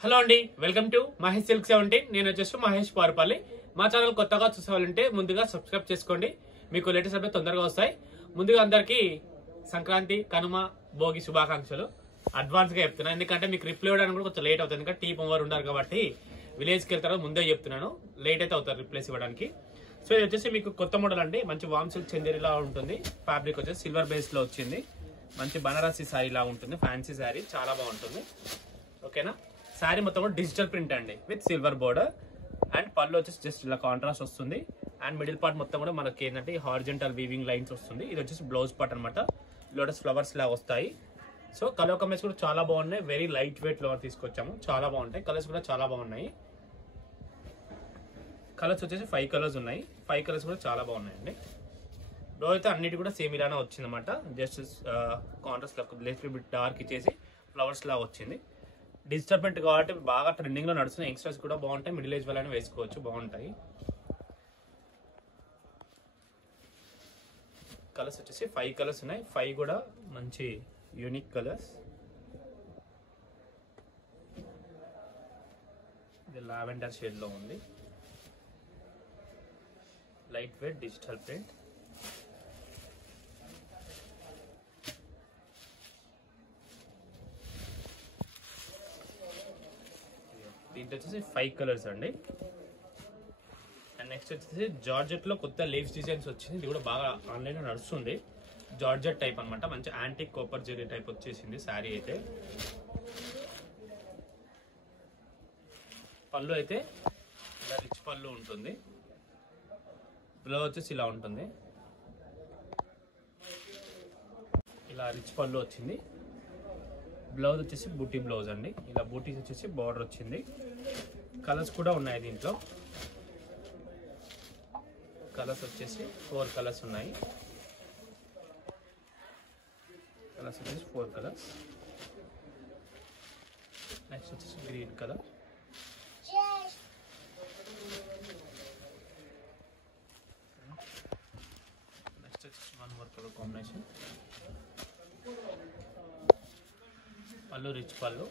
Hello అండి, welcome to Mahesh silk 17. నేను వచ్చేసి మహేష్ పారుపల్లి. మా ఛానల్ కొత్తగా చూసేవాళ్ళంటే ముందుగా సబ్స్క్రైబ్ చేసుకోండి, మీకు లేటెస్ట్ అప్డేట్ తొందరగా వస్తాయి. ముందుగా అందరికి సంక్రాంతి, కనుమ, భోగి శుభాకాంక్షలు అడ్వాన్స్ గా చెప్తున్నాను. ఎందుకంటే మీకు రిప్లై ఇవ్వడానికి కూడా కొంచెం లేట్ అవుతుంది, ఎందుకంటే టీమ్ ఓవర్ ఉన్నారు కాబట్టి విలేజ్కి వెళ్తారో ముందే చెప్తున్నాను, లేట్ అయితే అవుతారు రిప్లైస్ ఇవ్వడానికి. సో ఇది వచ్చేసి మీకు కొత్త మోడల్ అండి, మంచి వామ్ సిల్క్ చందేరిలా ఉంటుంది. ఫ్యాబ్రిక్ వచ్చేసి సిల్వర్ బేస్ లో వచ్చింది, మంచి బనారసి శారీ లా ఉంటుంది, ఫ్యాన్సీ శారీ చాలా బాగుంటుంది. ఓకేనా, శారీ మొత్తం కూడా డిజిటల్ ప్రింట్ అండి విత్ సిల్వర్ బోర్డర్. అండ్ పళ్ళు వచ్చేసి జస్ట్ ఇలా కాంట్రాస్ట్ వస్తుంది. అండ్ మిడిల్ పార్ట్ మొత్తం కూడా మనకి ఏంటంటే హారిజెంటల్ వీవింగ్ లైన్స్ వస్తుంది. ఇది వచ్చేసి బ్లౌజ్ పార్ట్ అనమాట, లోటస్ ఫ్లవర్స్ లా వస్తాయి. సో కలర్ కాంబినేషన్ కూడా చాలా బాగున్నాయి, వెరీ లైట్ వెయిట్ లో తీసుకొచ్చాము, చాలా బాగుంటాయి. కలర్స్ కూడా చాలా బాగున్నాయి. కలర్స్ వచ్చేసి 5 కలర్స్ ఉన్నాయి, 5 కలర్స్ కూడా చాలా బాగున్నాయండి. బ్లౌజ్ అయితే అన్నిటి కూడా సేమ్ ఇలానే వచ్చింది అనమాట, జస్ట్ కాంట్రాస్ట్ డార్క్ ఇచ్చేసి ఫ్లవర్స్ లా వచ్చింది. డిజిటల్ ప్రింట్ కాబట్టి బాగా ట్రెండింగ్ లో నడుస్తున్నాయి. యంగ్స్టర్స్ కూడా బాగుంటాయి, మిడిల్ ఏజ్ వాళ్ళని వేసుకోవచ్చు, బాగుంటాయి. కలర్స్ వచ్చేసి 5 కలర్స్ ఉన్నాయి, 5 కూడా మంచి యూనిక్ కలర్స్. ఇది లావెండర్ షేడ్ లో ఉంది, లైట్ వెయిట్ డిజిటల్ ప్రింట్. దీంట్లో వచ్చేసి 5 కలర్స్ అండి. అండ్ నెక్స్ట్ వచ్చేసి జార్జెట్ లో కొత్త లీవ్స్ డిజైన్స్ వచ్చింది, ఇది కూడా బాగా ఆన్లైన్ లో నడుస్తుంది. జార్జెట్ టైప్ అనమాట, మంచి యాంటిక్ కాపర్ జెరీ టైప్ వచ్చేసింది శారీ అయితే. పళ్ళు అయితే ఇలా రిచ్ పళ్ళు ఉంటుంది, బ్లౌజ్ వచ్చేసి ఇలా ఉంటుంది, ఇలా రిచ్ పళ్ళు వచ్చింది. బ్లౌజ్ వచ్చేసి బూటీ బ్లౌజ్ అండి, ఇలా బూటీస్ వచ్చేసి బార్డర్ వచ్చింది. కలర్స్ కూడా ఉన్నాయి దీంట్లో, కలర్స్ వచ్చేసి 4 కలర్స్ ఉన్నాయి. కలర్స్ వచ్చేసి 4 కలర్స్. నెక్స్ట్ వచ్చేసి గ్రీన్ కలర్, నెక్స్ట్ వచ్చేసి 1 more కలర్ కాంబినేషన్. పళ్ళు రిచ్ పళ్ళు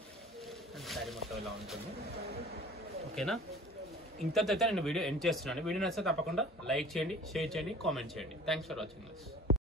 అండ్ శారీ మొత్తం ఇలా ఉంటుంది. ఓకేనా, ఇంతతో అయితే నేను వీడియో ఎండ్ చేస్తున్నాను. వీడియో నచ్చితే తప్పకుండా లైక్ చేయండి, షేర్ చేయండి, కామెంట్ చేయండి. Thanks for watching this.